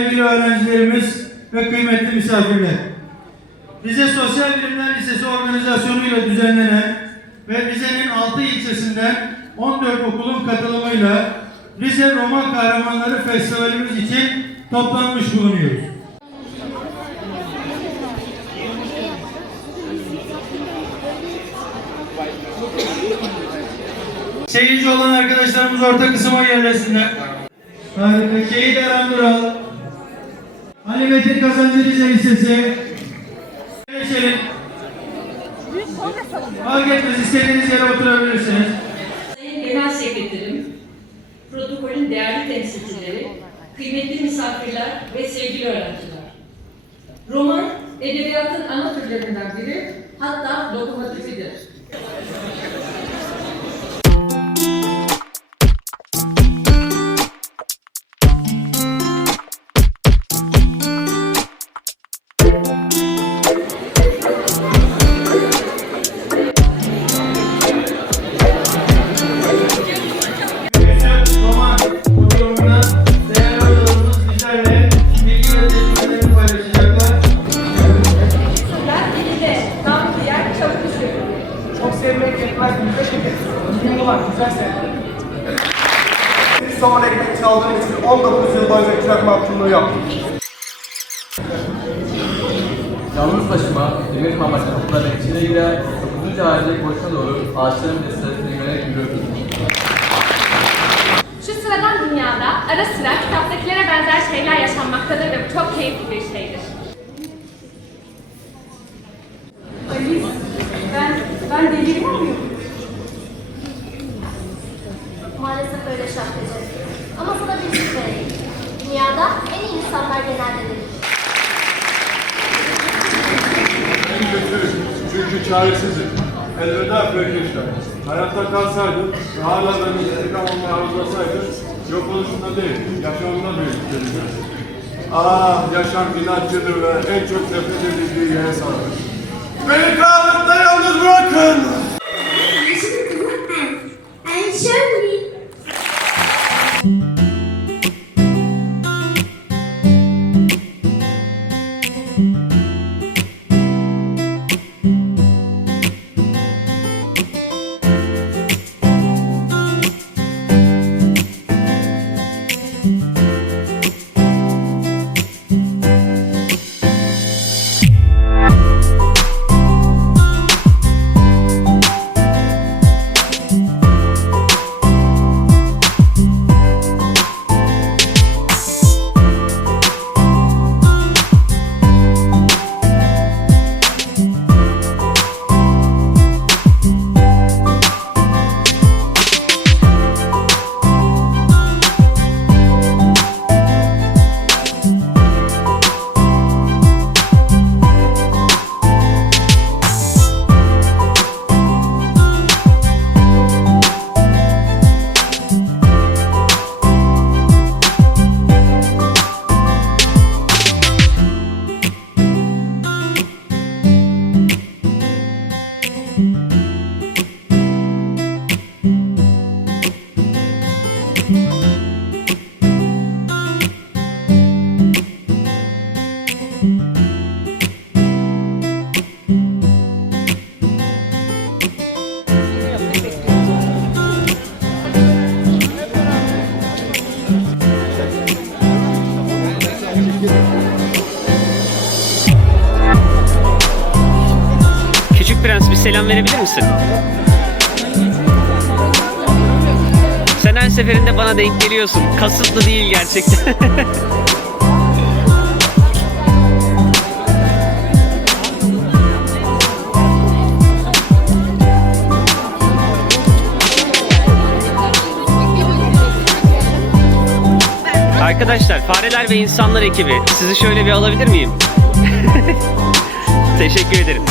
sevgili öğrencilerimiz ve kıymetli misafirler. Rize Sosyal Bilimler Lisesi organizasyonuyla düzenlenen ve Rize'nin 6 ilçesinden 14 okulun katılımıyla Rize Roman Kahramanları Festivalimiz için toplanmış bulunuyoruz. Seyirci olan arkadaşlarımız orta kısma yerleşsinler. Harika. Şehit Eren Dural. Ali Metin Kazancı Rize Lisesi. Geçelim. Fark etmez istediğiniz yere oturabilirsiniz. Sayın Genel Sekreterim, protokolün değerli temsilcileri, kıymetli misafirler ve sevgili öğrenciler. Roman, edebiyatın ana türlerinden biri, hatta lokomotifidir. Var, güzel. Bir soğan ekmek çaldığım için 19 yıl boyunca çırak mahkumluğu yaptım. Yalnız başıma demir mamaç kapıların içine girer, 9. ayda boşuna doğru ağaçların listesine yönelik yürürdüm. Şu sıradan dünyada ara sıra kitaptakilere benzer şeyler yaşanmaktadır ve bu çok keyifli bir şeydir. Alice, ben, ben deliriyor muyum? Şarkıcı. Ama sana bir sır vereyim. Dünyada en iyi insanlar genelde delidir. En kötü çünkü çaresizim. Elveda Frankenstein. Hayatta kalsaydım ve hala beni intikam olmaya arzulasaydım yok oluşunda değil, yaşamında büyük. Ah yaşam inatçıdır ve en çok nefret edildiği yere sarılır. Beni karanlıkta Küçük prens bir selam verebilir misin? Sen her seferinde bana denk geliyorsun. Kasıtlı değil gerçekten. Arkadaşlar Fareler ve İnsanlar ekibi sizi şöyle bir alabilir miyim? Teşekkür ederim.